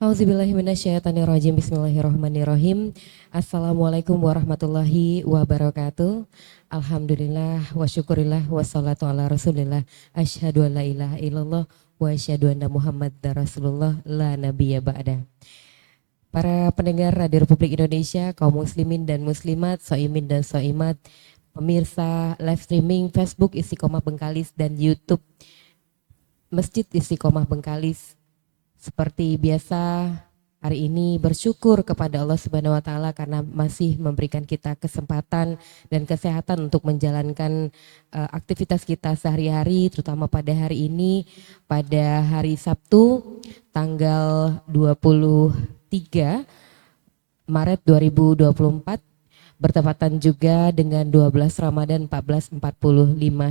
Auzubillahiminasyaitonirrajim. Bismillahirrahmanirrahim. Assalamualaikum warahmatullahi wabarakatuh. Alhamdulillah wa syukurillah wassalatu ala rasulillah. Asyhadu an la ilaha illallah wa asyhadu anna Muhammadar Rasulullah la nabiyya ba'da. Para pendengar Radio Republik Indonesia, kaum muslimin dan muslimat, soimin dan soimat, pemirsa live streaming Facebook Istiqomah Bengkalis dan YouTube Masjid Istiqomah Bengkalis. Seperti biasa, hari ini bersyukur kepada Allah Subhanahu wa taala karena masih memberikan kita kesempatan dan kesehatan untuk menjalankan aktivitas kita sehari-hari, terutama pada hari ini, pada hari Sabtu tanggal 23 Maret 2024, bertepatan juga dengan 12 Ramadan 1445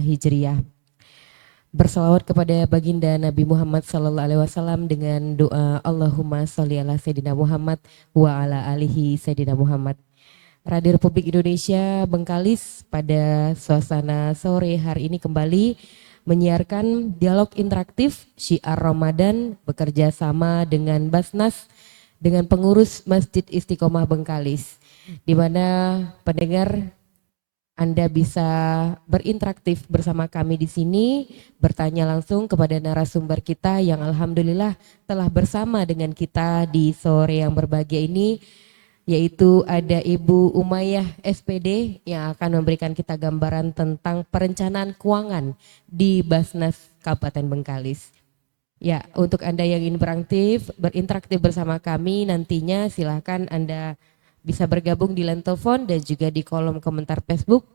Hijriah. Berselawat kepada baginda Nabi Muhammad sallallahu alaihi wasallam dengan doa Allahumma sholli ala sayyidina Muhammad wa ala alihi sayyidina Muhammad. Radio Republik Indonesia Bengkalis pada suasana sore hari ini kembali menyiarkan dialog interaktif Syiar Ramadan bekerja sama dengan Basnas dengan pengurus Masjid Istiqomah Bengkalis, di mana pendengar Anda bisa berinteraksi bersama kami di sini, bertanya langsung kepada narasumber kita yang alhamdulillah telah bersama dengan kita di sore yang berbahagia ini, yaitu ada Ibu Umayyah SPD yang akan memberikan kita gambaran tentang perencanaan keuangan di Basnas Kabupaten Bengkalis. Ya, untuk Anda yang ingin berinteraksi bersama kami nantinya silahkan Anda bisa bergabung di line telepon dan juga di kolom komentar Facebook.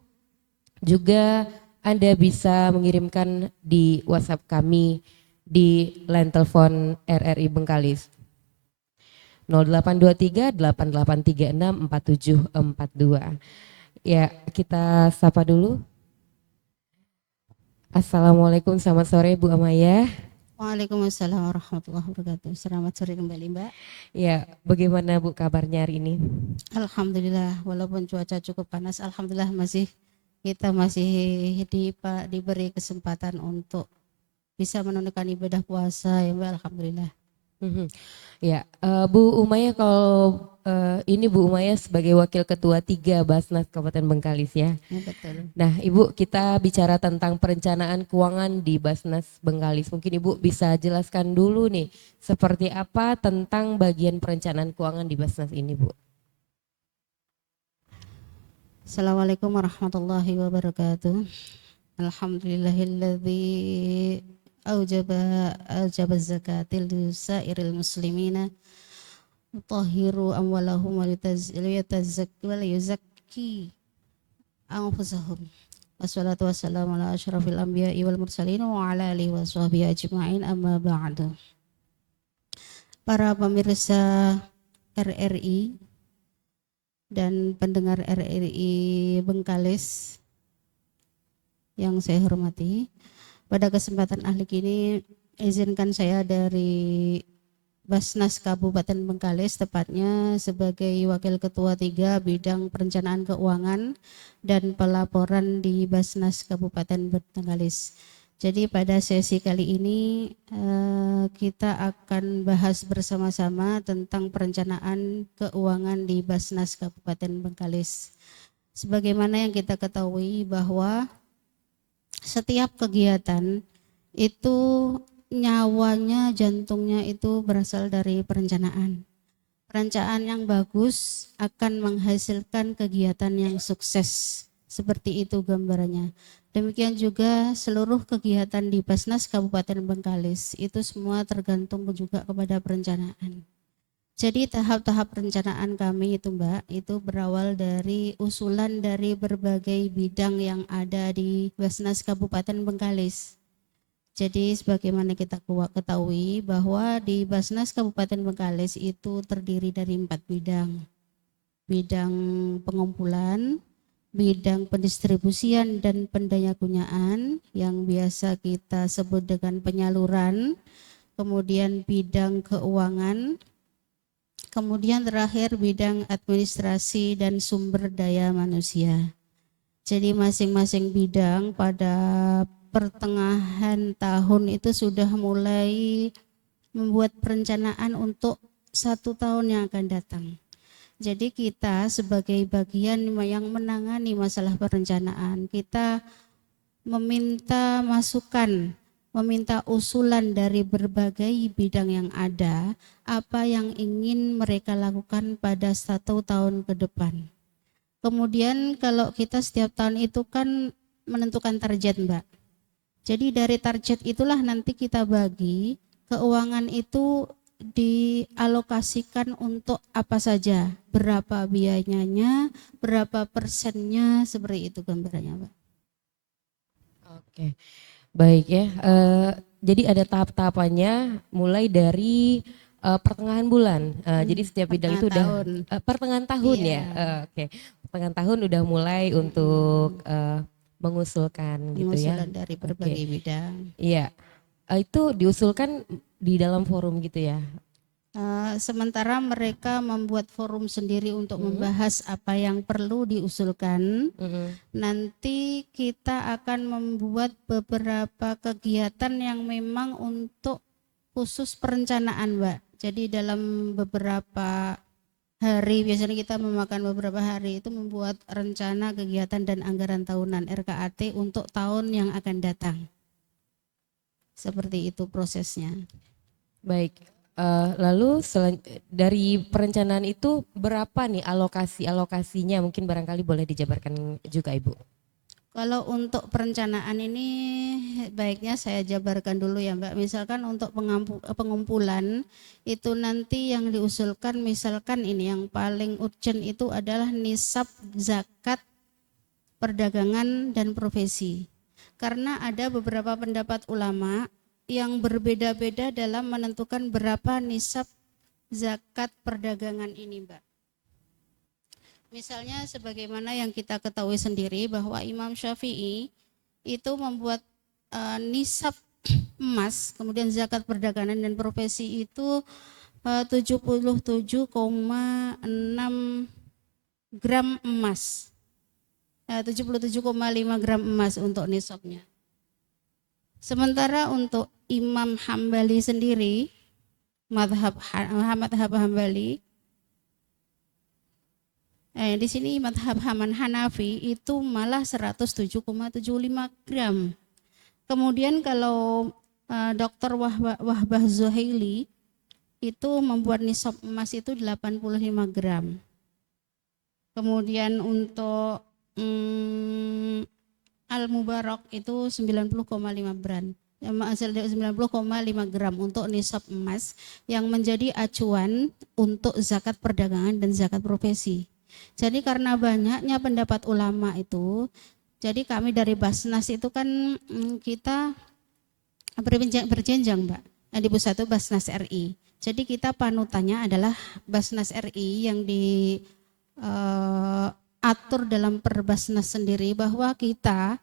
Juga Anda bisa mengirimkan di WhatsApp kami di line telepon RRI Bengkalis 0823 8836 4742. Ya, kita sapa dulu. Assalamualaikum, selamat sore Bu Umayyah. Waalaikumsalam warahmatullahi wabarakatuh. Selamat sore kembali Mbak. Ya, bagaimana Bu kabarnya hari ini? Alhamdulillah, walaupun cuaca cukup panas, alhamdulillah kita masih diberi kesempatan untuk bisa menunaikan ibadah puasa ya Mbak, alhamdulillah. Ya, Bu Umayyah, kalau ini Bu Umayyah sebagai Wakil Ketua 3 Basnas Kabupaten Bengkalis ya. Ya betul. Nah Ibu, kita bicara tentang perencanaan keuangan di Basnas Bengkalis. Mungkin Ibu bisa jelaskan dulu nih, seperti apa tentang bagian perencanaan keuangan di Basnas ini Bu. Assalamualaikum warahmatullahi wabarakatuh. Alhamdulillahilladzi aujaba zakatil sairil muslimina tahiru amwalahum wa yuzakki anfusahum. Wassalatu wassalamu ala asyrafil anbiya'i wal mursalin wa ala alihi wa sahbihi ajma'in, amma ba'du. Para pemirsa RRI dan pendengar RRI Bengkalis yang saya hormati, pada kesempatan ahli ini izinkan saya dari Basnas Kabupaten Bengkalis, tepatnya sebagai Wakil Ketua 3 Bidang Perencanaan Keuangan dan Pelaporan di Basnas Kabupaten Bengkalis. Jadi pada sesi kali ini kita akan bahas bersama-sama tentang perencanaan keuangan di Basnas Kabupaten Bengkalis. Sebagaimana yang kita ketahui bahwa setiap kegiatan itu nyawanya, jantungnya itu berasal dari perencanaan. Perencanaan yang bagus akan menghasilkan kegiatan yang sukses. Seperti itu gambarannya. Demikian juga seluruh kegiatan di Basnas Kabupaten Bengkalis itu semua tergantung juga kepada perencanaan. Jadi tahap-tahap perencanaan kami itu Mbak, itu berawal dari usulan dari berbagai bidang yang ada di Basnas Kabupaten Bengkalis. Jadi sebagaimana kita ketahui bahwa di Basnas Kabupaten Bengkalis itu terdiri dari 4 bidang. Bidang pengumpulan, bidang pendistribusian dan pendayagunaan yang biasa kita sebut dengan penyaluran, kemudian bidang keuangan, kemudian terakhir bidang administrasi dan sumber daya manusia. Jadi masing-masing bidang pada pertengahan tahun itu sudah mulai membuat perencanaan untuk 1 tahun yang akan datang. Jadi kita sebagai bagian yang menangani masalah perencanaan, kita meminta masukan, meminta usulan dari berbagai bidang yang ada, apa yang ingin mereka lakukan pada 1 tahun ke depan. Kemudian kalau kita setiap tahun itu kan menentukan target, Mbak. Jadi dari target itulah nanti kita bagi keuangan itu dialokasikan untuk apa saja, berapa biayanya, berapa persennya, seperti itu gambarannya, Mbak. Oke, baik ya. Jadi ada tahap-tahapannya mulai dari pertengahan bulan. Jadi setiap bidang Pertengahan itu udah tahun. pertengahan tahun Iya. ya. Oke, pertengahan tahun udah mulai untuk mengusulkan gitu ya. Pengusulan dari Oke, berbagai bidang. iya. Itu diusulkan di dalam forum gitu ya. Sementara mereka membuat forum sendiri untuk Mhm. membahas apa yang perlu diusulkan, Mhm. nanti kita akan membuat beberapa kegiatan yang memang untuk khusus perencanaan, Mbak. Jadi dalam beberapa hari, biasanya kita memakan beberapa hari itu membuat rencana kegiatan dan anggaran tahunan RKAT untuk tahun yang akan datang. Seperti itu prosesnya. Baik. Lalu dari perencanaan itu berapa nih alokasinya? Mungkin barangkali boleh dijabarkan juga Ibu. Kalau untuk perencanaan ini baiknya saya jabarkan dulu ya Mbak. Misalkan untuk pengumpulan itu nanti yang diusulkan, misalkan ini yang paling urgent itu adalah nisab zakat perdagangan dan profesi. Karena ada beberapa pendapat ulama yang berbeda-beda dalam menentukan berapa nisab zakat perdagangan ini, Mbak. Misalnya sebagaimana yang kita ketahui sendiri bahwa Imam Syafi'i itu membuat nisab emas, kemudian zakat perdagangan dan profesi itu 77,6 gram emas. 77,5 gram emas untuk nisabnya. Sementara untuk Imam Hambali sendiri, madhab Hambali, di sini madhab Hanafi itu malah 107,75 gram. Kemudian kalau Dr. Wahbah Zuhaili itu membuat nisab emas itu 85 gram. Kemudian untuk Al-Mubarak itu 90,5 gram. 90,5 gram untuk nisab emas yang menjadi acuan untuk zakat perdagangan dan zakat profesi. Jadi karena banyaknya pendapat ulama itu, jadi kami dari Basnas itu kan kita berjenjang Mbak. Yang di pusat itu Basnas RI. Jadi kita panutannya adalah Basnas RI yang diatur dalam Perbasnas sendiri bahwa kita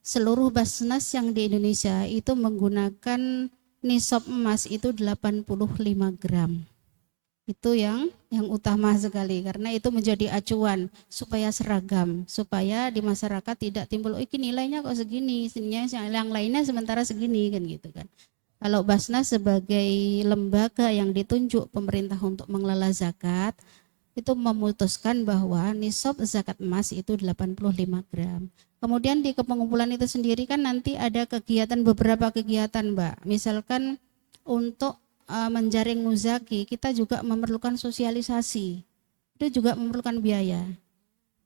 seluruh Basnas yang di Indonesia itu menggunakan nisab emas itu 85 gram. Itu yang utama sekali karena itu menjadi acuan supaya seragam, supaya di masyarakat tidak timbul ini nilainya kok segini, yang lainnya sementara segini kan gitu kan. Kalau Basnas sebagai lembaga yang ditunjuk pemerintah untuk mengelola zakat itu memutuskan bahwa nisab zakat emas itu 85 gram. Kemudian di kepengumpulan itu sendiri kan nanti ada beberapa kegiatan Mbak. Misalkan untuk menjaring muzaki kita juga memerlukan sosialisasi. Itu juga memerlukan biaya.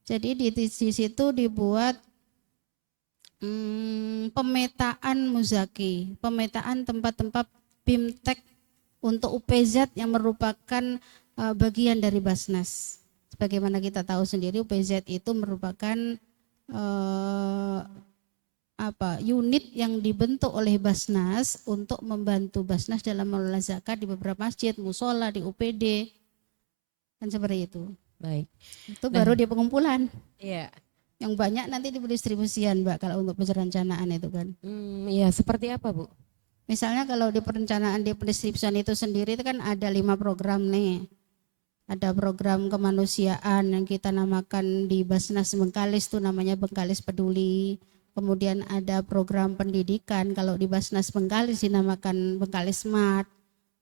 Jadi di situ dibuat pemetaan muzaki, pemetaan tempat-tempat BIMTEK untuk UPZ yang merupakan bagian dari Basnas. Sebagaimana kita tahu sendiri UPZ itu merupakan unit yang dibentuk oleh Basnas untuk membantu Basnas dalam mengelola zakat di beberapa masjid, musola, di UPD, kan seperti itu. Baik. Itu baru di pengumpulan. Iya. Yang banyak nanti di pendistribusian Mbak kalau untuk perencanaan itu kan. Iya, seperti apa Bu? Misalnya kalau di perencanaan di pendistribusian itu sendiri itu kan ada 5 program nih. Ada program kemanusiaan yang kita namakan di Basnas Bengkalis itu namanya Bengkalis Peduli. Kemudian ada program pendidikan kalau di Basnas Bengkalis dinamakan Bengkalis Smart.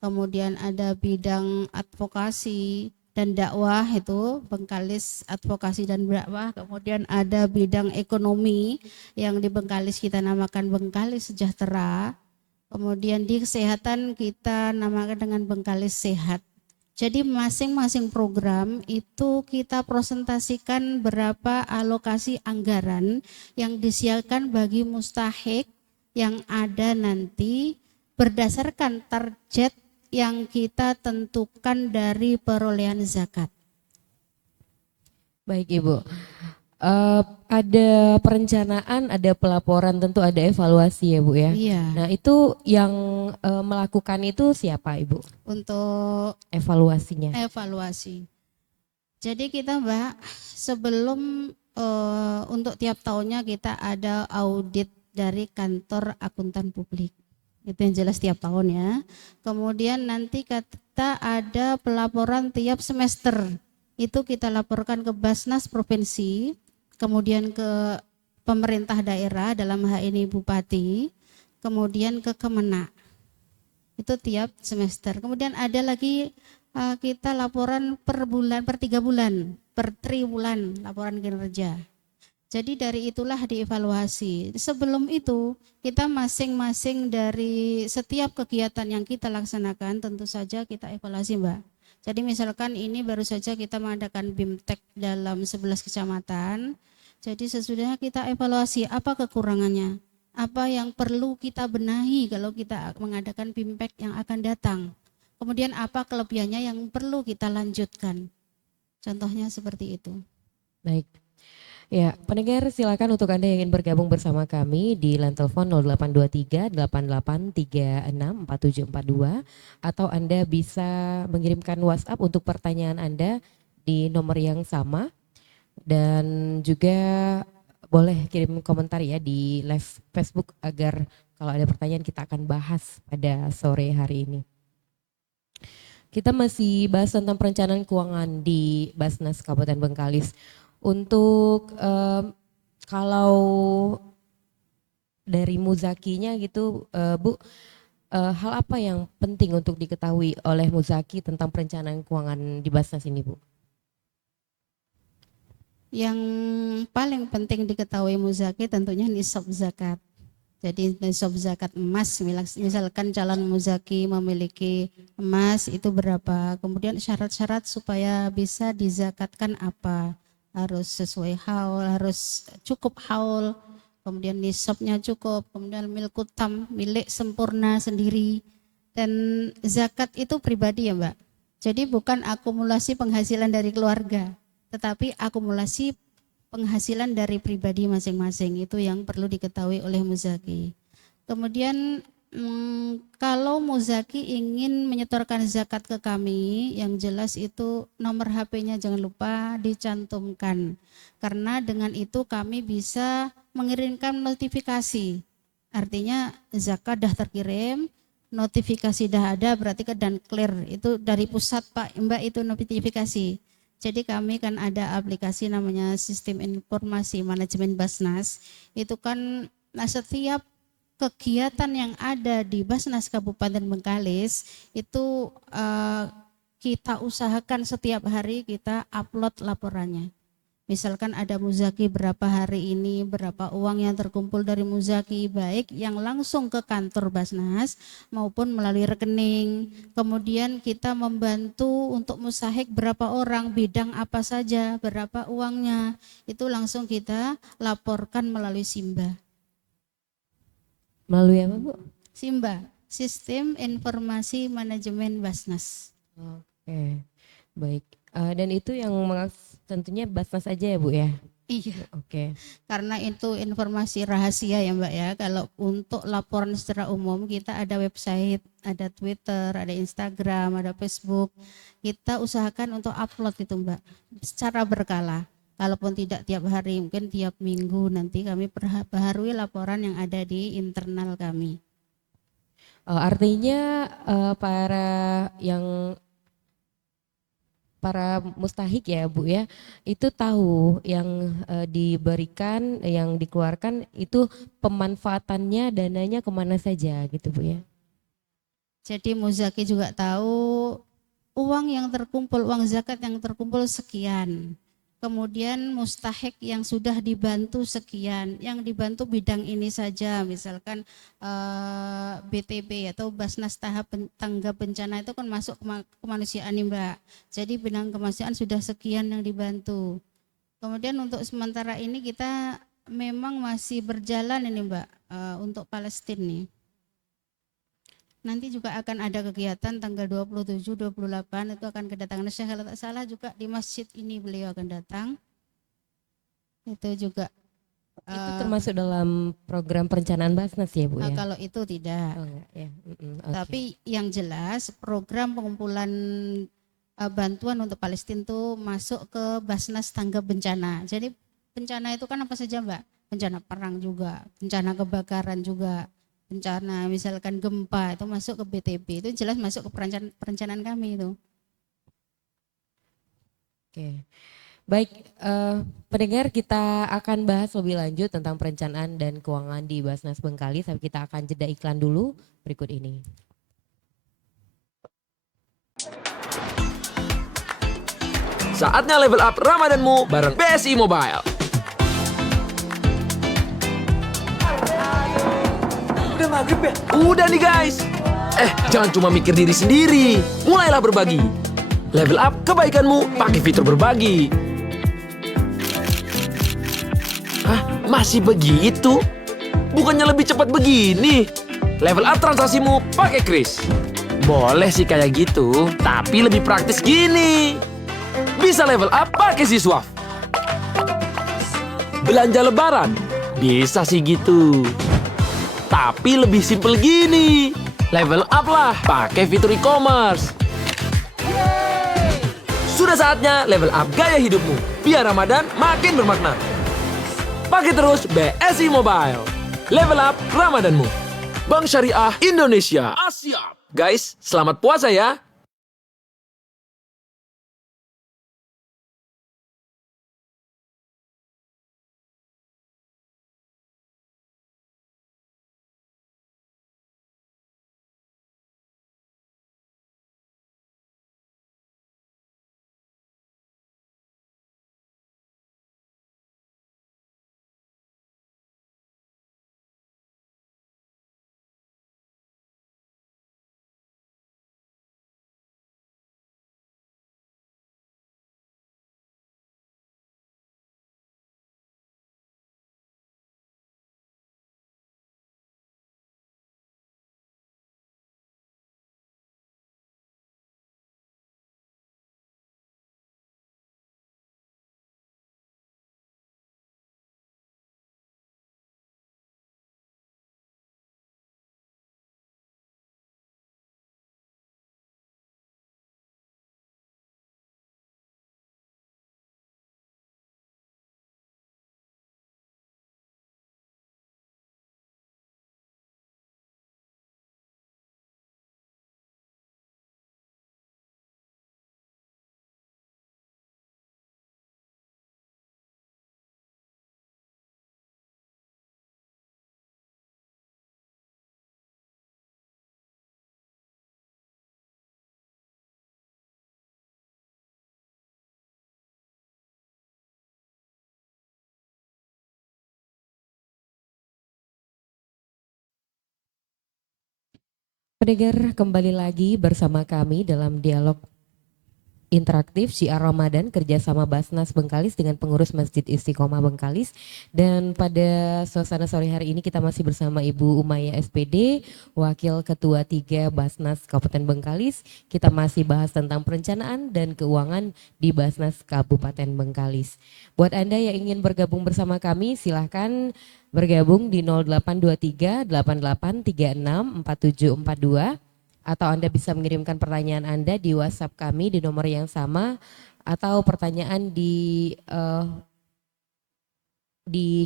kemudian ada bidang advokasi dan dakwah itu Bengkalis advokasi dan dakwah, kemudian ada bidang ekonomi yang di Bengkalis kita namakan Bengkalis Sejahtera, kemudian di kesehatan kita namakan dengan Bengkalis Sehat. Jadi masing-masing program itu kita presentasikan berapa alokasi anggaran yang disiapkan bagi mustahik yang ada nanti berdasarkan target yang kita tentukan dari perolehan zakat. Baik Ibu. Ada perencanaan, ada pelaporan, tentu ada evaluasi ya Bu ya. Iya. Nah itu yang melakukan itu siapa Ibu? Untuk Evaluasinya. evaluasi. Jadi kita Mbak, sebelum untuk tiap tahunnya kita ada audit dari kantor akuntan publik. Itu yang jelas tiap tahun ya. Kemudian nanti kita ada pelaporan tiap semester. Itu kita laporkan ke Basnas Provinsi, kemudian ke pemerintah daerah dalam hal ini Bupati, kemudian ke Kemenak. Itu tiap semester. Kemudian ada lagi kita laporan per bulan, per 3 bulan, per triwulan laporan kinerja. Jadi dari itulah dievaluasi. Sebelum itu kita masing-masing dari setiap kegiatan yang kita laksanakan tentu saja kita evaluasi Mbak. Jadi misalkan ini baru saja kita mengadakan BIMTEK dalam 11 kecamatan. Jadi sesudahnya kita evaluasi apa kekurangannya, apa yang perlu kita benahi kalau kita mengadakan BIMTEK yang akan datang. Kemudian apa kelebihannya yang perlu kita lanjutkan. Contohnya seperti itu. Baik. Ya, pendengar silakan untuk Anda yang ingin bergabung bersama kami di line telepon 0823 8836 4742 atau Anda bisa mengirimkan WhatsApp untuk pertanyaan Anda di nomor yang sama dan juga boleh kirim komentar ya di live Facebook agar kalau ada pertanyaan kita akan bahas pada sore hari ini. Kita masih bahas tentang perencanaan keuangan di Basnas Kabupaten Bengkalis. Untuk kalau dari Muzakinya gitu Bu, hal apa yang penting untuk diketahui oleh Muzaki tentang perencanaan keuangan di Basnas ini Bu? Yang paling penting diketahui Muzaki tentunya nisab zakat. Jadi nisab zakat emas, misalkan calon Muzaki memiliki emas itu berapa, kemudian syarat-syarat supaya bisa dizakatkan apa, harus sesuai haul, harus cukup haul, kemudian nisabnya cukup, kemudian milkutam, milik sempurna sendiri, dan zakat itu pribadi ya Mbak. Jadi bukan akumulasi penghasilan dari keluarga, tetapi akumulasi penghasilan dari pribadi masing-masing. Itu yang perlu diketahui oleh Muzaki. Kemudian kalau Muzaki ingin menyetorkan zakat ke kami, yang jelas itu nomor HP-nya jangan lupa dicantumkan. Karena dengan itu kami bisa mengirimkan notifikasi. Artinya zakat dah terkirim, notifikasi dah ada, berarti dan clear. Itu dari pusat Pak Mbak itu notifikasi. Jadi kami kan ada aplikasi namanya Sistem Informasi Manajemen Basnas. Itu kan setiap kegiatan yang ada di Basnas Kabupaten Bengkalis itu kita usahakan setiap hari kita upload laporannya. Misalkan ada Muzaki berapa hari ini, berapa uang yang terkumpul dari Muzaki, baik yang langsung ke kantor Basnas maupun melalui rekening. Kemudian kita membantu untuk musahik berapa orang, bidang apa saja, berapa uangnya, itu langsung kita laporkan melalui Simba. Melalui apa Bu? Simba, Sistem Informasi Manajemen Basnas. Oke, baik. Dan itu yang tentunya Basnas aja ya Bu ya? Iya. Oke. Karena itu informasi rahasia ya Mbak ya. Kalau untuk laporan secara umum kita ada website, ada Twitter, ada Instagram, ada Facebook. Kita usahakan untuk upload itu Mbak secara berkala. Kalaupun tidak tiap hari, mungkin tiap minggu nanti kami perbaharui laporan yang ada di internal kami. Artinya para mustahik ya Bu ya, itu tahu yang diberikan, yang dikeluarkan itu pemanfaatannya dananya kemana saja gitu Bu ya? Jadi Muzaki juga tahu uang yang terkumpul, uang zakat yang terkumpul sekian. Kemudian mustahik yang sudah dibantu sekian, yang dibantu bidang ini saja, misalkan BTP atau Basnas Tahap Tangga Bencana itu kan masuk kemanusiaan nih Mbak. Jadi bidang kemanusiaan sudah sekian yang dibantu. Kemudian untuk sementara ini kita memang masih berjalan ini Mbak untuk Palestina nih. Nanti juga akan ada kegiatan tanggal 27, 28 itu akan kedatangan Syekh, kalau tak salah juga di masjid ini beliau akan datang. Itu juga Itu termasuk dalam program perencanaan Basnas ya Bu ya? kalau itu tidak. Oh enggak ya. Okay. Tapi yang jelas program pengumpulan bantuan untuk Palestina itu masuk ke Basnas Tangga Bencana. Jadi bencana itu kan apa saja Mbak? Bencana perang juga, bencana kebakaran juga, bencana misalkan gempa itu masuk ke BTP, itu jelas masuk ke perencanaan kami itu. Oke. Baik, pendengar, kita akan bahas lebih lanjut tentang perencanaan dan keuangan di Basnas Bengkalis, tapi kita akan jeda iklan dulu berikut ini. Saatnya level up Ramadanmu bareng BSI Mobile. Udah maghrib ya? Udah nih guys. Jangan cuma mikir diri sendiri. Mulailah berbagi. Level up kebaikanmu pakai fitur berbagi. Hah? Masih begitu? Bukannya lebih cepat begini? Level up transaksimu pakai Kris. Boleh sih kayak gitu, tapi lebih praktis gini. Bisa level up pakai Siswaf. Belanja lebaran, bisa sih gitu. Tapi lebih simple gini. Level up lah pakai fitur e-commerce. Sudah saatnya level up gaya hidupmu. Biar Ramadan makin bermakna. Pakai terus BSI Mobile. Level up Ramadanmu. Bank Syariah Indonesia. Asia. Guys, selamat puasa ya. Pendengar, kembali lagi bersama kami dalam dialog interaktif Syiar Ramadan kerjasama Basnas Bengkalis dengan pengurus Masjid Istiqomah Bengkalis. Dan pada suasana sore hari ini kita masih bersama Ibu Umayyah SPD, Wakil Ketua 3 Basnas Kabupaten Bengkalis. Kita masih bahas tentang perencanaan dan keuangan di Basnas Kabupaten Bengkalis. Buat Anda yang ingin bergabung bersama kami, silahkan bergabung di 0823 8836 4742. Atau Anda bisa mengirimkan pertanyaan Anda di WhatsApp kami di nomor yang sama, atau pertanyaan di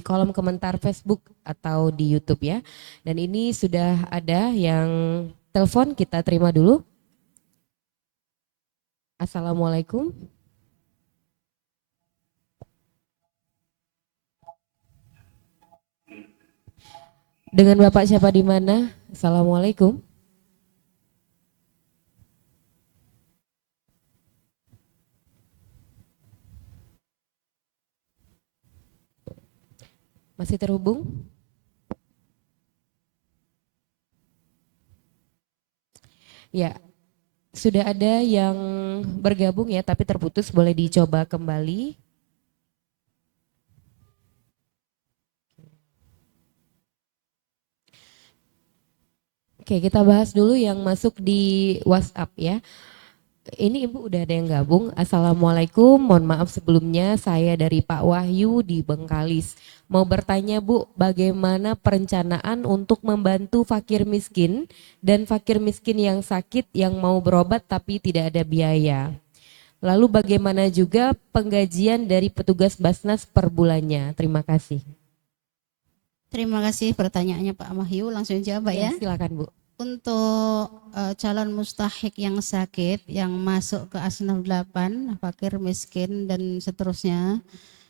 kolom komentar Facebook atau di YouTube ya. Dan ini sudah ada yang telepon, kita terima dulu. Assalamualaikum. Dengan Bapak siapa di mana? Assalamualaikum. Masih terhubung? Ya, sudah ada yang bergabung ya, tapi terputus. Boleh dicoba kembali. Oke, kita bahas dulu yang masuk di WhatsApp ya. Ini Ibu udah ada yang gabung. Assalamualaikum, mohon maaf sebelumnya saya dari Pak Wahyu di Bengkalis. Mau bertanya Bu, bagaimana perencanaan untuk membantu fakir miskin dan fakir miskin yang sakit yang mau berobat tapi tidak ada biaya? Lalu bagaimana juga penggajian dari petugas Basnas per bulannya? Terima kasih. Terima kasih pertanyaannya Pak Wahyu, langsung jawab ya. Silakan Bu. Untuk calon mustahik yang sakit, yang masuk ke Asnaf 8, fakir, miskin, dan seterusnya,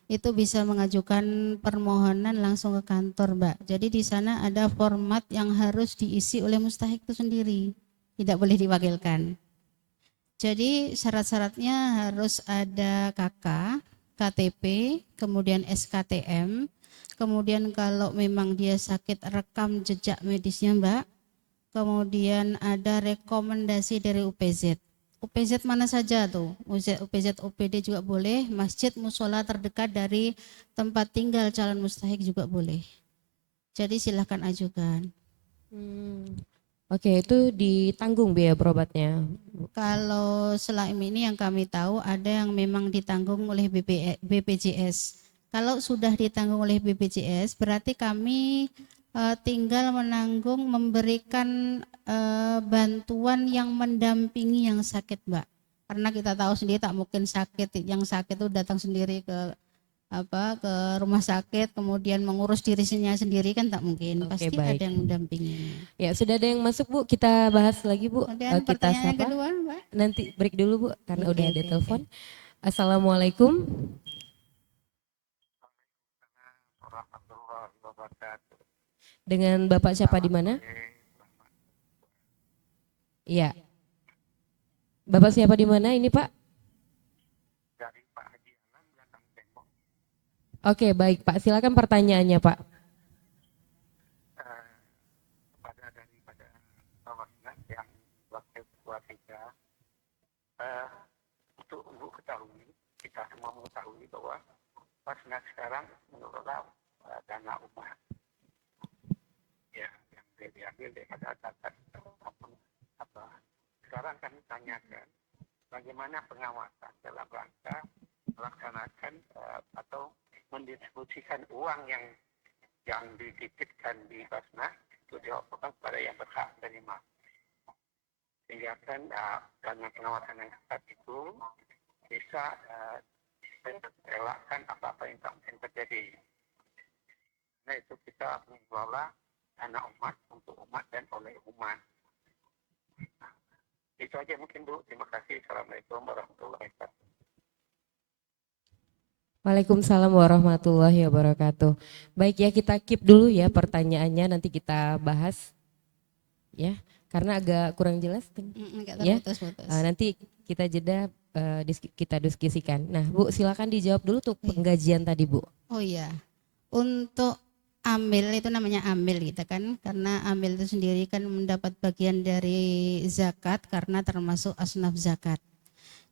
itu bisa mengajukan permohonan langsung ke kantor, Mbak. Jadi di sana ada format yang harus diisi oleh mustahik itu sendiri, tidak boleh diwakilkan. Jadi syarat-syaratnya harus ada KK, KTP, kemudian SKTM, kemudian kalau memang dia sakit rekam jejak medisnya, Mbak. Kemudian ada rekomendasi dari UPZ. UPZ mana saja tuh? UPZ OPD juga boleh, masjid musola terdekat dari tempat tinggal calon mustahik juga boleh. Jadi silahkan ajukan. Oke, itu ditanggung biaya berobatnya. Kalau selama ini yang kami tahu ada yang memang ditanggung oleh BPJS. Kalau sudah ditanggung oleh BPJS berarti kami tinggal menanggung memberikan bantuan yang mendampingi yang sakit, Mbak. Karena kita tahu sendiri tak mungkin yang sakit itu datang sendiri ke rumah sakit kemudian mengurus dirinya sendiri kan tak mungkin. Oke, pasti baik. ada yang mendampingi. Ya, sudah ada yang masuk Bu, kita bahas lagi Bu. Kemudian Kita pertanyaan sapa. kedua, Mbak. Nanti break dulu Bu, karena Oke, udah ada oke, telepon. Assalamualaikum. Dengan Bapak siapa di mana? Iya. Bapak siapa di mana ini Pak? Dari Pak Haji Anan belakang tembok. Oke, baik Pak. Silakan pertanyaannya Pak. Daripada Basnas yang wakil ketua 3, untuk Ibu ketahui, kita semua mengetahui bahwa Basnas sekarang mengelola dana umat. Ya, yang diambil daripada zakat apa. Sekarang kami tanyakan bagaimana pengawasan dalam rangka melaksanakan atau mendistribusikan uang yang dititipkan di Basnas itu dilakukan kepada yang berhak menerima. Sehingga kan dengan pengawasan yang ketat itu bisa elakkan apa-apa yang tak mungkin terjadi. Nah itu kita mengelola dana umat untuk umat dan oleh umat. Itu aja mungkin Bu. Terima kasih. Assalamualaikum warahmatullahi wabarakatuh. Waalaikumsalam warahmatullahi wabarakatuh. Baik ya, kita keep dulu ya pertanyaannya, nanti kita bahas ya, karena agak kurang jelas. Ya, nanti kita jeda, kita diskusikan. Nah Bu, silakan dijawab dulu tuh penggajian tadi Bu. Oh iya, untuk amil itu namanya amil gitu kan, karena amil itu sendiri kan mendapat bagian dari zakat karena termasuk asnaf zakat.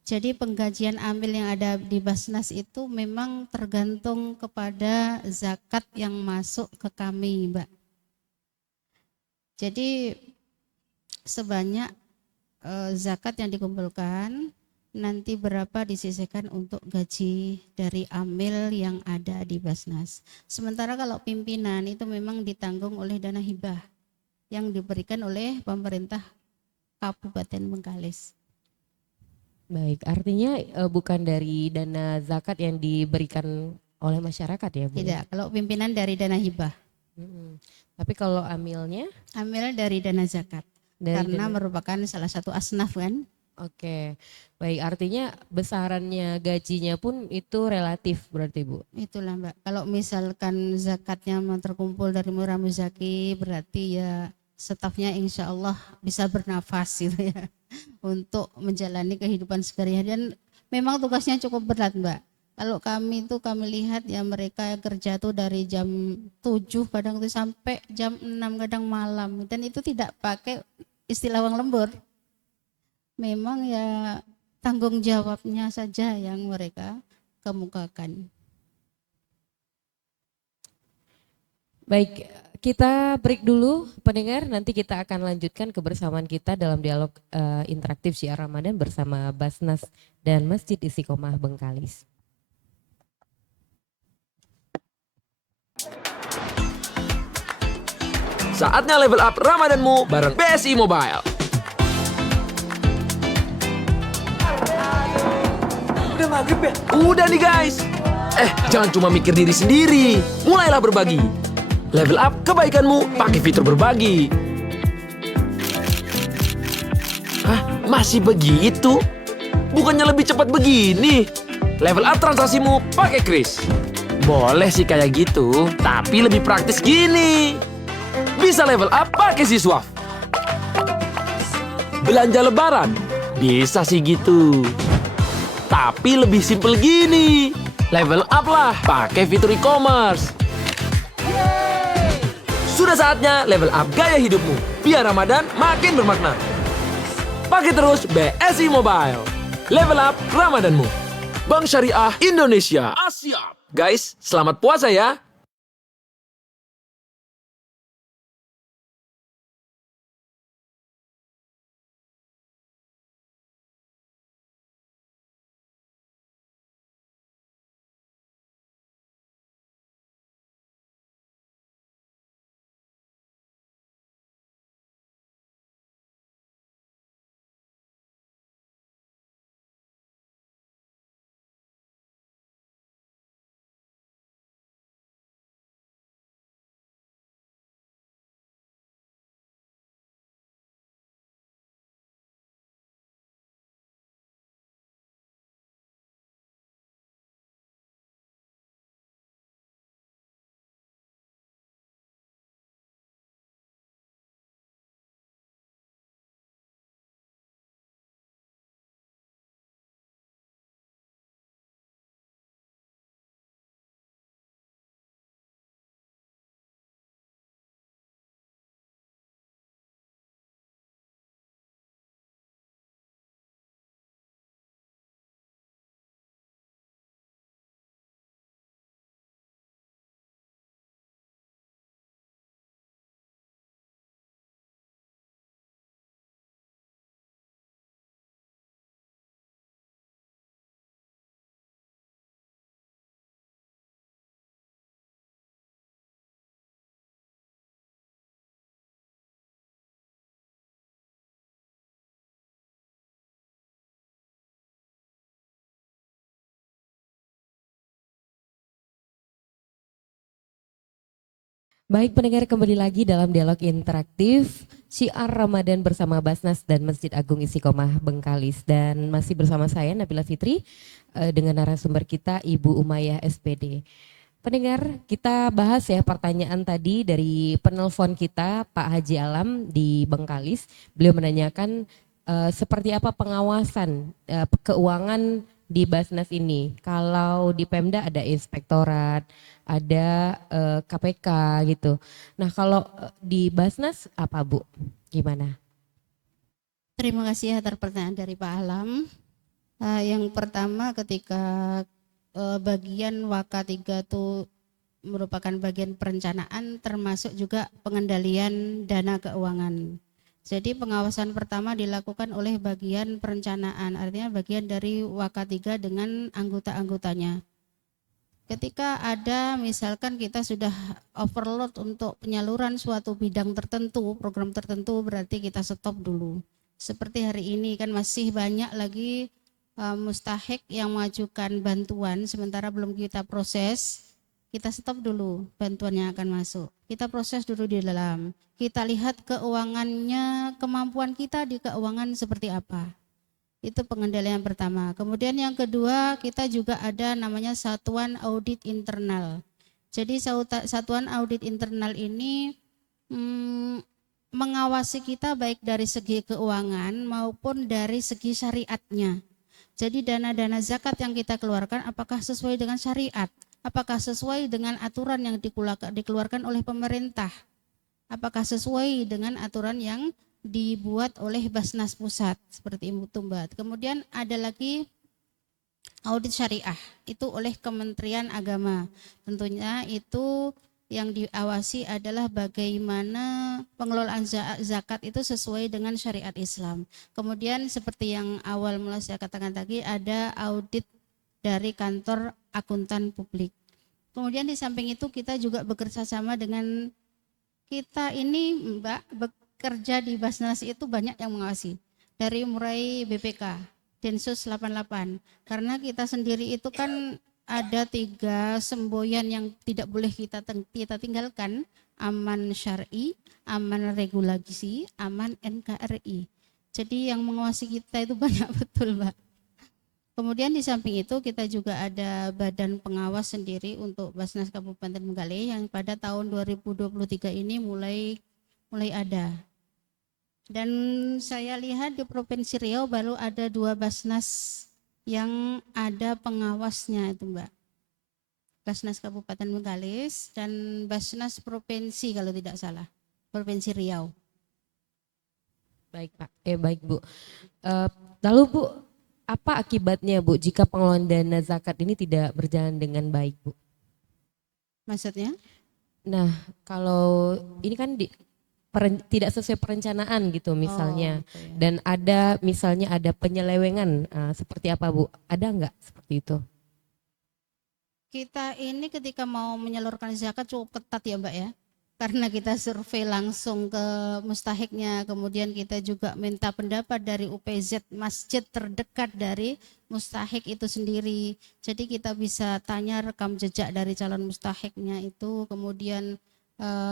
Jadi penggajian amil yang ada di Basnas itu memang tergantung kepada zakat yang masuk ke kami, Mbak. Jadi sebanyak zakat yang dikumpulkan nanti berapa disisihkan untuk gaji dari amil yang ada di Basnas. Sementara kalau pimpinan itu memang ditanggung oleh dana hibah yang diberikan oleh pemerintah Kabupaten Bengkalis. Baik, artinya bukan dari dana zakat yang diberikan oleh masyarakat ya Bu? Tidak, kalau pimpinan dari dana hibah. Tapi kalau amilnya? Amil dari dana zakat, karena merupakan salah satu asnaf kan. Oke, baik, artinya besarannya gajinya pun itu relatif berarti Bu? Itulah Mbak, kalau misalkan zakatnya terkumpul dari murah muzaki berarti ya stafnya insya Allah bisa bernafas gitu ya untuk menjalani kehidupan sehari-hari, dan memang tugasnya cukup berat Mbak, Kalau kami tuh kami lihat ya mereka kerja tuh dari jam 7 kadang tuh sampai jam 6 kadang malam. Dan itu tidak pakai istilah uang lembur. Memang ya tanggung jawabnya saja yang mereka kemukakan. Baik, kita break dulu pendengar, nanti kita akan lanjutkan kebersamaan kita dalam dialog interaktif Syiar Ramadan bersama Basnas dan Masjid Istiqomah Bengkalis. Saatnya level up Ramadanmu bareng BSI Mobile. Udah maghrib ya? Udah nih guys. Jangan cuma mikir diri sendiri. Mulailah berbagi. Level up kebaikanmu pakai fitur berbagi. Hah? Masih begitu? Bukannya lebih cepat begini? Level up transaksimu pakai Kris. Boleh sih kayak gitu, tapi lebih praktis gini. Bisa level up pakai Siswaf. Belanja lebaran? Bisa sih gitu. Tapi lebih simple gini. Level up lah pakai fitur e-commerce. Sudah saatnya level up gaya hidupmu. Biar Ramadan makin bermakna. Pakai terus BSI Mobile. Level up Ramadanmu. Bank Syariah Indonesia. Asyap. Guys, selamat puasa ya. Baik pendengar, kembali lagi dalam dialog interaktif Syiar Ramadan bersama Basnas dan Masjid Agung Istiqomah Bengkalis. Dan masih bersama saya Nabila Fitri dengan narasumber kita Ibu Umayyah SPD. Pendengar, kita bahas ya pertanyaan tadi dari penelpon kita Pak Haji Alam di Bengkalis. Beliau menanyakan seperti apa pengawasan keuangan di Basnas ini. Kalau di Pemda ada inspektorat, ada KPK gitu. Nah kalau di Basnas apa Bu? Gimana? Terima kasih atas pertanyaan dari Pak Alam. Yang pertama ketika bagian Waka 3 itu merupakan bagian perencanaan termasuk juga pengendalian dana keuangan. Jadi pengawasan pertama dilakukan oleh bagian perencanaan, artinya bagian dari Waka 3 dengan anggota-anggotanya. Ketika ada misalkan kita sudah overload untuk penyaluran suatu bidang tertentu, program tertentu, berarti kita stop dulu. Seperti hari ini kan masih banyak lagi mustahik yang mengajukan bantuan sementara belum kita proses, kita stop dulu bantuannya akan masuk. Kita proses dulu di dalam. Kita lihat keuangannya, kemampuan kita di keuangan seperti apa. Itu pengendalian pertama. Kemudian yang kedua, kita juga ada namanya satuan audit internal. Jadi satuan audit internal ini mengawasi kita baik dari segi keuangan maupun dari segi syariatnya. Jadi dana-dana zakat yang kita keluarkan apakah sesuai dengan syariat? Apakah sesuai dengan aturan yang dikeluarkan oleh pemerintah? Apakah sesuai dengan aturan yang dibuat oleh Basnas Pusat seperti itu Mbak. Kemudian ada lagi audit syariah itu oleh Kementerian Agama. Tentunya itu yang diawasi adalah bagaimana pengelolaan zakat itu sesuai dengan syariat Islam. Kemudian seperti yang awal mula saya katakan tadi, ada audit dari kantor akuntan publik. Kemudian di samping itu kita juga bekerja sama dengan kita ini Mbak, bekerja di Basnas itu banyak yang mengawasi. Dari mulai BPK, Densus 88. Karena kita sendiri itu kan ada 3 semboyan yang tidak boleh kita tinggalkan, aman syar'i, aman regulasi, aman NKRI. Jadi yang mengawasi kita itu banyak betul Mbak. Kemudian di samping itu kita juga ada badan pengawas sendiri untuk Basnas Kabupaten Bengkale yang pada tahun 2023 ini mulai ada. Dan saya lihat di Provinsi Riau baru ada 2 Basnas yang ada pengawasnya itu Mbak. Basnas Kabupaten Bengkalis dan Basnas Provinsi kalau tidak salah, Provinsi Riau. Baik Pak, baik Bu. Lalu Bu, apa akibatnya Bu jika pengelolaan dana zakat ini tidak berjalan dengan baik Bu? Maksudnya? Nah, kalau ini kan tidak sesuai perencanaan gitu misalnya, gitu ya. dan misalnya ada penyelewengan, seperti apa Bu? Ada nggak seperti itu? Kita ini ketika mau menyalurkan zakat cukup ketat ya Mbak ya. Karena kita survei langsung ke mustahiknya, kemudian kita juga minta pendapat dari UPZ masjid terdekat dari mustahik itu sendiri. Jadi kita bisa tanya rekam jejak dari calon mustahiknya itu, kemudian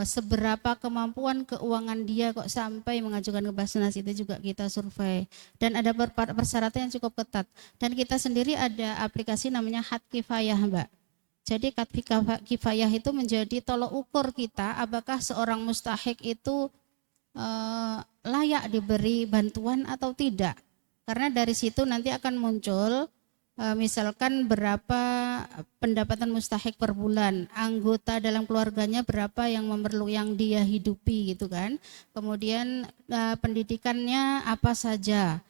seberapa kemampuan keuangan dia kok sampai mengajukan ke Basnas itu juga kita survei. Dan ada persyaratan yang cukup ketat. Dan kita sendiri ada aplikasi namanya Hat Kifayah Mbak. Jadi Hat Kifayah itu menjadi tolok ukur kita apakah seorang mustahik itu layak diberi bantuan atau tidak. Karena dari situ nanti akan muncul misalkan berapa pendapatan mustahik per bulan, anggota dalam keluarganya berapa yang yang dia hidupi gitu kan. Kemudian pendidikannya apa saja.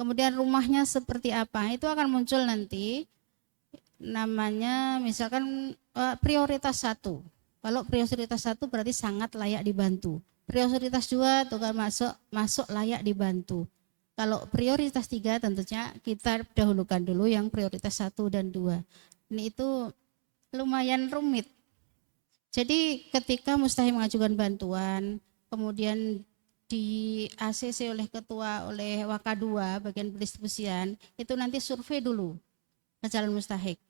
Kemudian rumahnya seperti apa, itu akan muncul nanti namanya misalkan prioritas 1. Kalau prioritas 1 berarti sangat layak dibantu. Prioritas 2 itu kan masuk layak dibantu. Kalau prioritas 3 tentunya kita dahulukan dulu yang prioritas 1 dan 2. Ini itu lumayan rumit. Jadi ketika mustahik mengajukan bantuan, kemudian di ACC oleh ketua, oleh Waka 2 bagian pendistribusian, itu nanti survei dulu ke calon mustahik.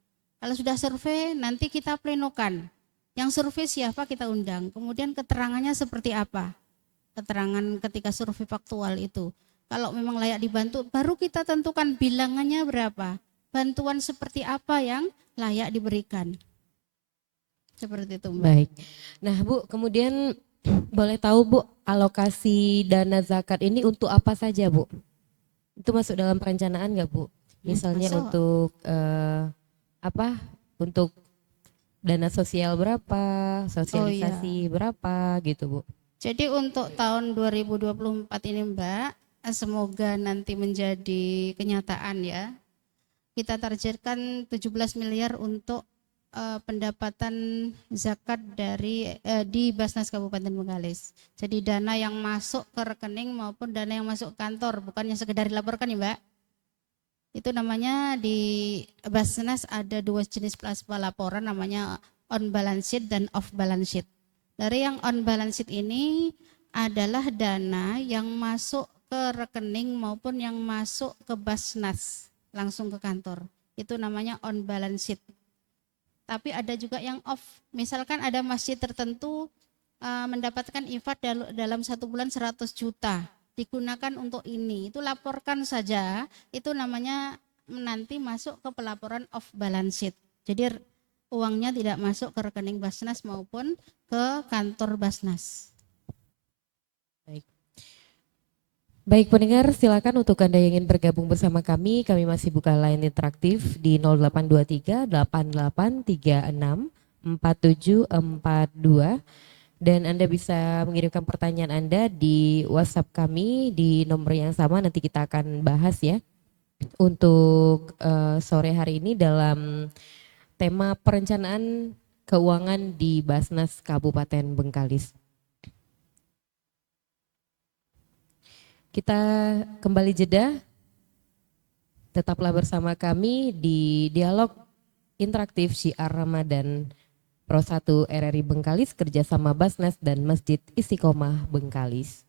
Kalau sudah survei, nanti kita plenokan. Yang survei siapa kita undang, kemudian keterangannya seperti apa. Keterangan ketika survei faktual itu. Kalau memang layak dibantu, baru kita tentukan bilangannya berapa. Bantuan seperti apa yang layak diberikan. Seperti itu Mbak. Baik. Nah Bu, kemudian boleh tahu Bu, alokasi dana zakat ini untuk apa saja Bu? Itu masuk dalam perencanaan nggak Bu? Misalnya Masuk. untuk untuk dana sosial berapa, sosialisasi berapa gitu Bu? Jadi untuk tahun 2024 ini Mbak, semoga nanti menjadi kenyataan ya. Kita targetkan 17 miliar untuk pendapatan zakat di Basnas Kabupaten Bengkalis. Jadi dana yang masuk ke rekening maupun dana yang masuk ke kantor, bukannya sekedar dilaporkan ya Mbak. Itu namanya di Basnas ada 2 jenis plasma laporan, namanya on balance sheet dan off balance sheet. Dari yang on balance sheet ini adalah dana yang masuk ke rekening maupun yang masuk ke Basnas langsung ke kantor. Itu namanya on balance sheet. Tapi ada juga yang off. Misalkan ada masjid tertentu mendapatkan infak dalam 1 bulan 100 juta. Digunakan untuk ini. Itu laporkan saja. Itu namanya nanti masuk ke pelaporan off balance sheet. Jadi uangnya tidak masuk ke rekening Basnas maupun ke kantor Basnas. Baik. Baik pendengar, silakan untuk Anda yang ingin bergabung bersama kami masih buka line interaktif di 0823 8836 4742 dan Anda bisa mengirimkan pertanyaan Anda di WhatsApp kami di nomor yang sama, nanti kita akan bahas ya untuk sore hari ini dalam tema perencanaan keuangan di Basnas Kabupaten Bengkalis. Kita kembali jeda, tetaplah bersama kami di dialog interaktif Syiar Ramadan Pro 1 RRI Bengkalis kerjasama Basnas dan Masjid Istiqomah Bengkalis.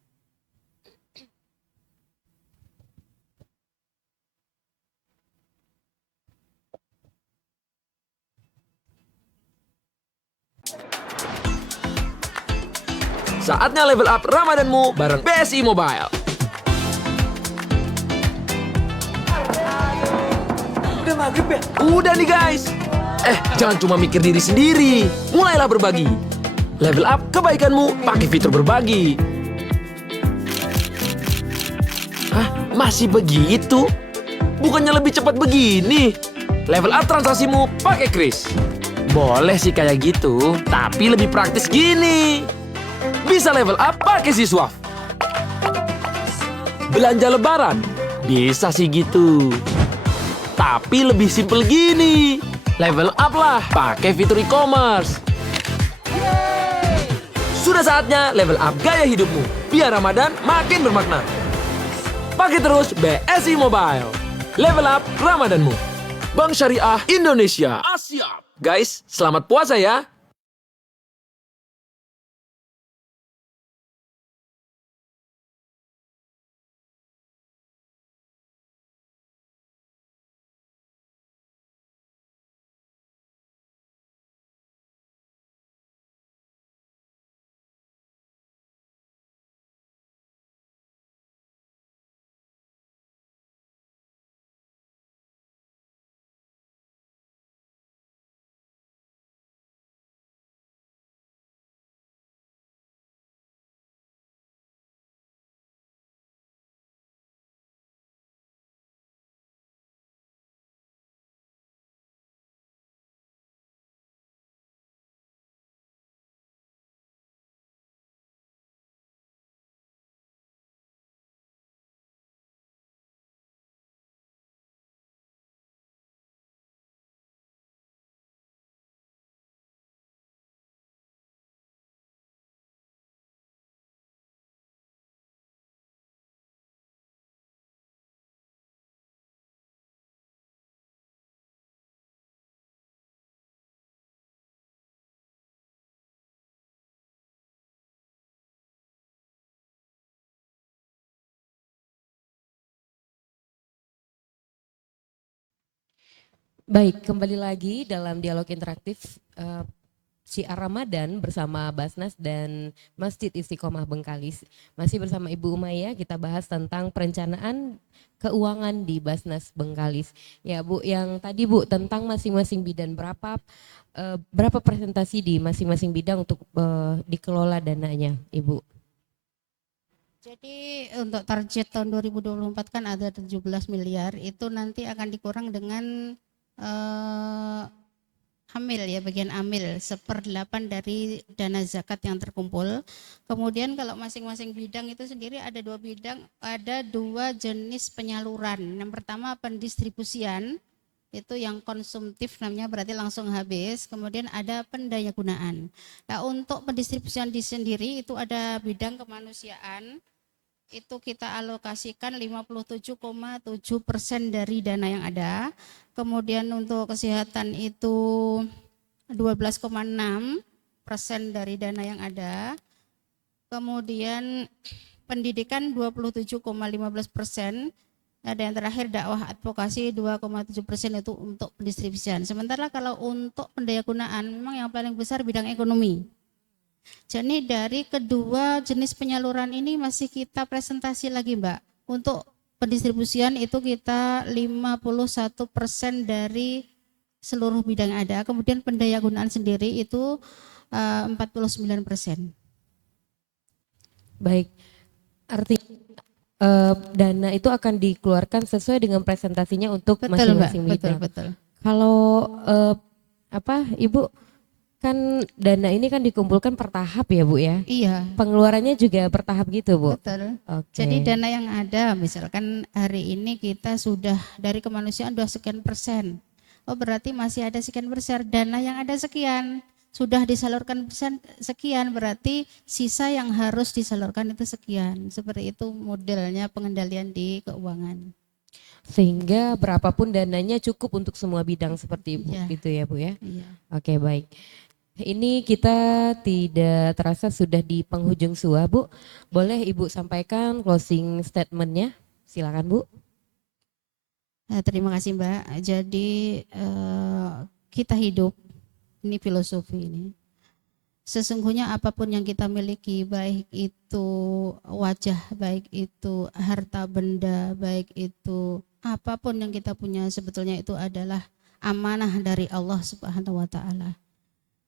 Saatnya level up Ramadanmu bareng BSI Mobile. Udah maghrib ya? Udah nih guys. Jangan cuma mikir diri sendiri. Mulailah berbagi. Level up kebaikanmu pakai fitur berbagi. Hah? Masih begitu? Bukannya lebih cepat begini? Level up transaksimu pakai Kris. Boleh sih kayak gitu, tapi lebih praktis gini. Bisa level up pakai Siswaf. Belanja lebaran? Bisa sih gitu. Tapi lebih simple gini. Level up lah pakai fitur e-commerce. Sudah saatnya level up gaya hidupmu. Biar Ramadan makin bermakna. Pakai terus BSI Mobile. Level up Ramadanmu. Bank Syariah Indonesia. Asyap. Guys, selamat puasa ya. Baik, kembali lagi dalam dialog interaktif Syiar Ramadan bersama Basnas dan Masjid Istiqomah Bengkalis. Masih bersama Ibu Umayyah, kita bahas tentang perencanaan keuangan di Basnas Bengkalis. Ya Bu, yang tadi Bu tentang masing-masing bidang berapa presentasi di masing-masing bidang untuk dikelola dananya, Ibu? Jadi untuk target tahun 2024 kan ada 17 miliar, itu nanti akan dikurang dengan amil ya, bagian amil 1/8 dari dana zakat yang terkumpul. Kemudian kalau masing-masing bidang itu sendiri ada dua jenis penyaluran. Yang pertama pendistribusian, itu yang konsumtif namanya, berarti langsung habis. Kemudian ada pendayagunaan. Nah untuk pendistribusian di sendiri itu ada bidang kemanusiaan, itu kita alokasikan 57,7% dari dana yang ada. Kemudian untuk kesehatan itu 12,6% dari dana yang ada. Kemudian pendidikan 27,15%. Ada yang terakhir dakwah advokasi 2,7% itu untuk pendistribusian. Sementara kalau untuk pendayagunaan memang yang paling besar bidang ekonomi. Jadi dari kedua jenis penyaluran ini masih kita presentasi lagi Mbak. Untuk pendistribusian itu kita 51% dari seluruh bidang yang ada. Kemudian pendayagunaan sendiri itu 49%. Baik, artinya dana itu akan dikeluarkan sesuai dengan presentasinya untuk Betul Mbak, masing-masing betul bidang. betul. Kalau Ibu, kan dana ini kan dikumpulkan per tahap ya Bu ya? Iya, Pengeluarannya juga per tahap gitu Bu? betul. Jadi Oke. dana yang ada, misalkan hari ini kita sudah dari kemanusiaan sudah sekian persen. Oh berarti masih ada sekian persen. Dana yang ada sekian, sudah disalurkan persen sekian, berarti sisa yang harus disalurkan itu sekian. Seperti itu modelnya pengendalian di keuangan. Sehingga berapapun dananya cukup untuk semua bidang seperti Ibu Iya, gitu ya Bu ya? iya. Oke baik. Ini kita tidak terasa sudah di penghujung sua Bu. Boleh Ibu sampaikan closing statementnya? Silakan Bu. Terima kasih Mbak. Jadi kita hidup, ini filosofi ini. Sesungguhnya apapun yang kita miliki, baik itu wajah, baik itu harta benda, baik itu apapun yang kita punya, sebetulnya itu adalah amanah dari Allah Subhanahu wa taala.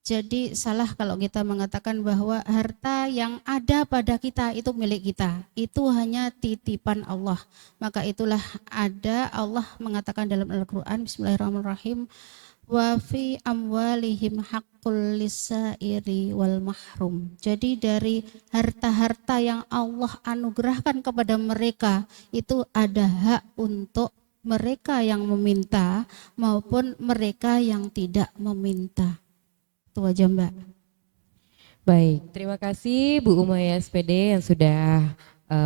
Jadi salah kalau kita mengatakan bahwa harta yang ada pada kita itu milik kita, itu hanya titipan Allah. Maka itulah ada Allah mengatakan dalam Al-Qur'an, Bismillahirrahmanirrahim, wa fi amwalihim haqqul lisairi wal mahrum. Jadi dari harta-harta yang Allah anugerahkan kepada mereka itu ada hak untuk mereka yang meminta maupun mereka yang tidak meminta. Itu aja Mbak. Baik, terima kasih Bu Umaya SPD yang sudah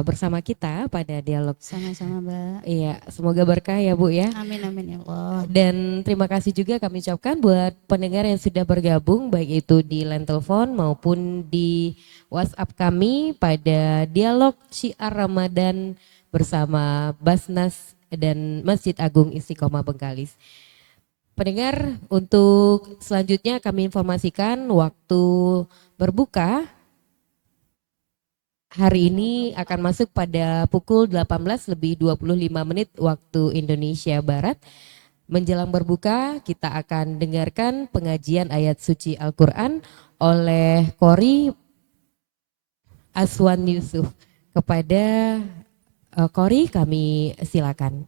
bersama kita pada dialog. Sama-sama Mbak. Iya, semoga berkah ya Bu ya. Amin amin ya Allah. Dan terima kasih juga kami ucapkan buat pendengar yang sudah bergabung baik itu di line telepon maupun di WhatsApp kami pada dialog Syiar Ramadan bersama Basnas dan Masjid Agung Istiqomah Bengkalis. Pendengar, untuk selanjutnya kami informasikan waktu berbuka hari ini akan masuk pada pukul 18:25 waktu Indonesia Barat. Menjelang berbuka, kita akan dengarkan pengajian ayat suci Al-Quran oleh Qori Aswan Yusuf. Kepada Qori kami silakan.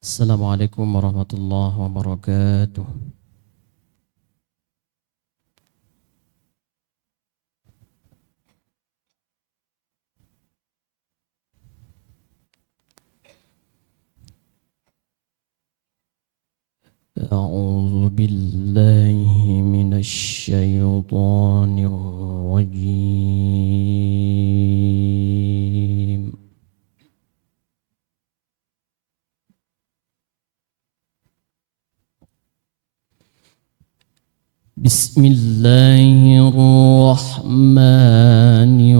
Assalamualaikum warahmatullahi wabarakatuh. أعوذ بالله من الشيطان الرجيم. بسم الله الرحمن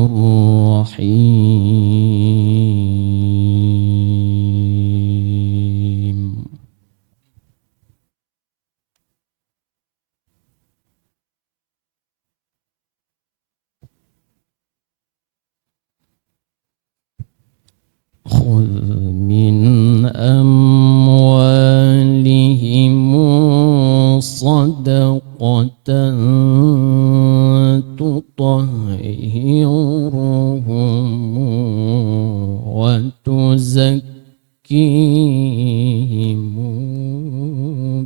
الرحيم. خذ من أموالهم صدقة تطهرهم وتزكيهم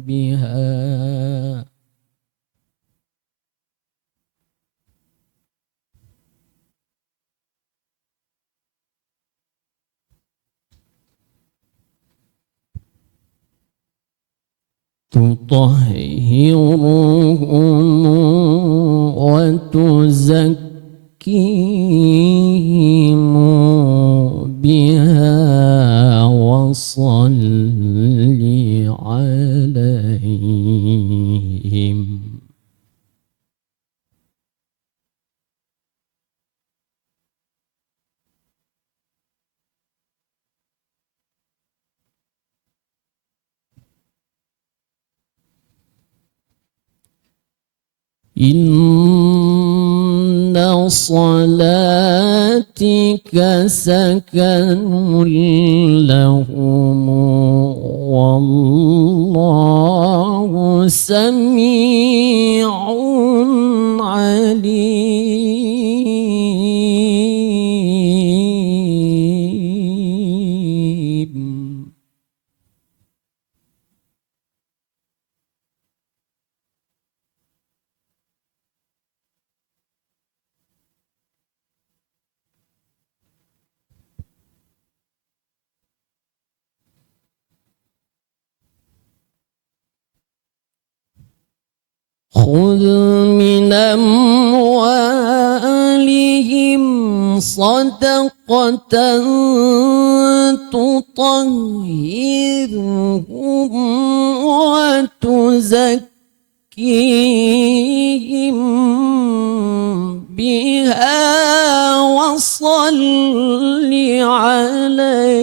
بها تطهرهم وتزكيهم بها وصل عليهم. إن صلاتك سكن لهم والله سميع عليم. خذ من أموالهم صدقة تطهرهم وتزكيهم بها وصل عليهم.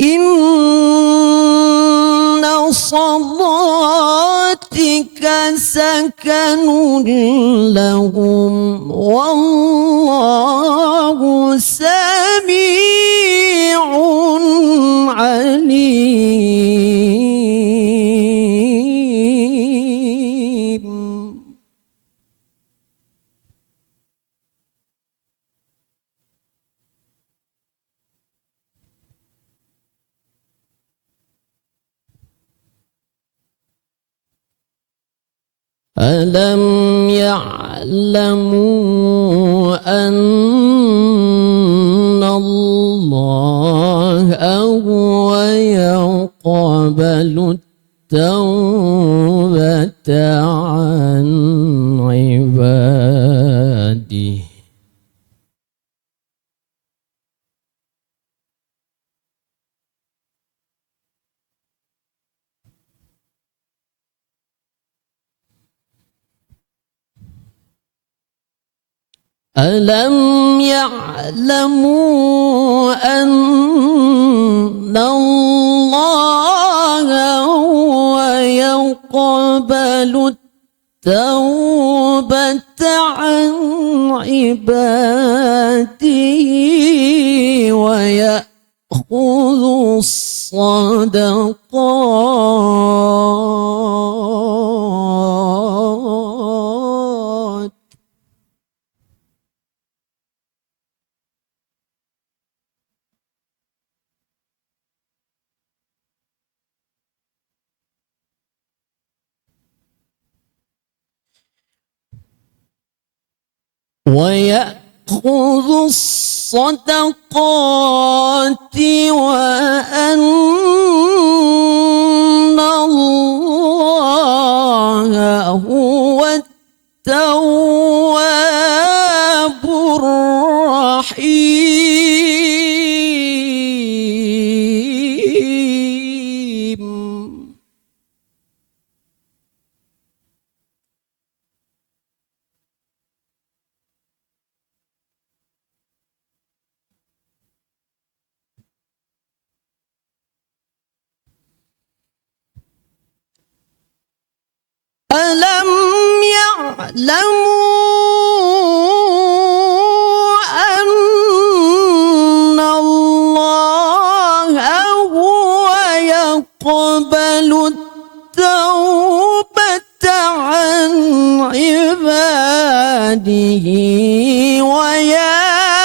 إن صلاتك سكن لهم والله سميع عليم. ألم يعلموا أن الله هو يقبل التوبة عن عباده. ألم يعلموا أن الله هو يقبل التوبة عن عباده ويأخذ الصدقات. ويأخذ الصدقات وأن الله هو التواب الرحيم. ألم يعلموا أن الله هو يقبل التوبة عن عباده ويأخذ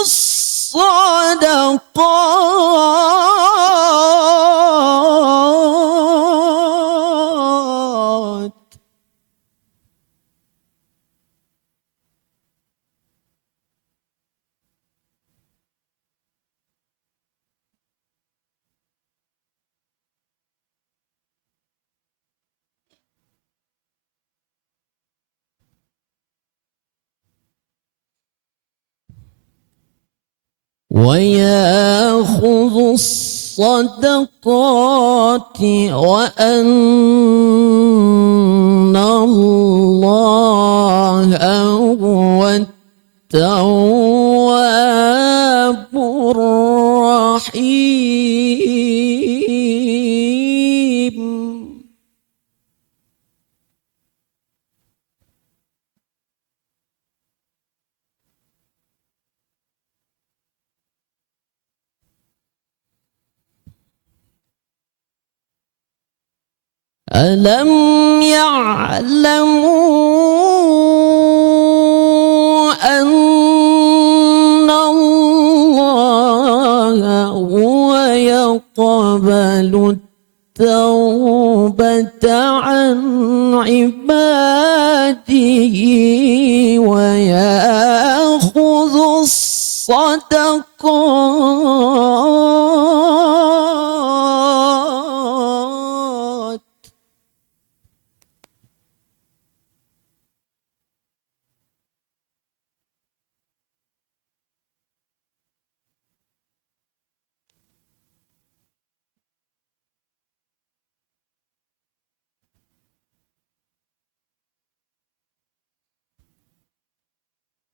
الصدقات. ويا ويأخذ الصدقات وأن الله هو التواب الرحيم. ألم يعلموا أن الله هو يقبل التوبة عن عباده ويأخذ الصدقات.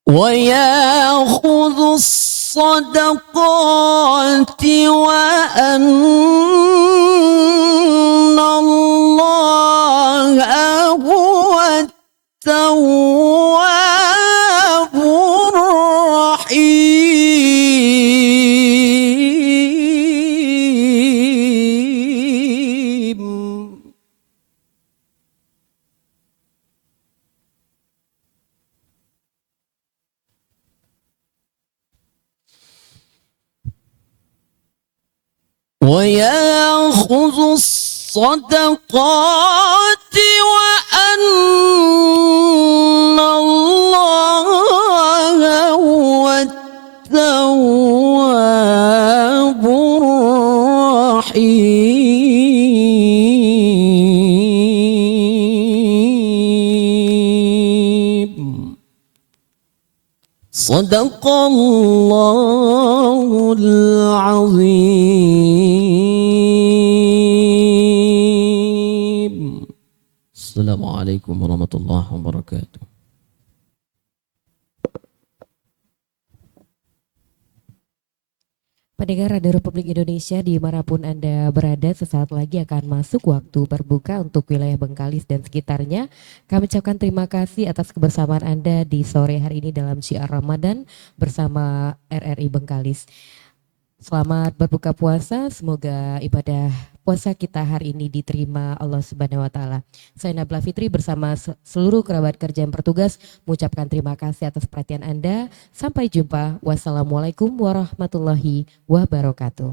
ويأخذ الصدقات وأن الله هو التواب الرحيم. ويأخذ الصدقات وأن الله هو التواب الرحيم. صدق الله العظيم. السلام عليكم ورحمة الله وبركاته. Pendengar Radio Republik Indonesia dimanapun Anda berada, sesaat lagi akan masuk waktu berbuka untuk wilayah Bengkalis dan sekitarnya. Kami ucapkan terima kasih atas kebersamaan Anda di sore hari ini dalam Syiar Ramadan bersama RRI Bengkalis. Selamat berbuka puasa, semoga ibadah puasa kita hari ini diterima Allah Subhanahu wa taala. Saya Nabila Fitri bersama seluruh kerabat kerja yang bertugas mengucapkan terima kasih atas perhatian Anda. Sampai jumpa. Wassalamualaikum warahmatullahi wabarakatuh.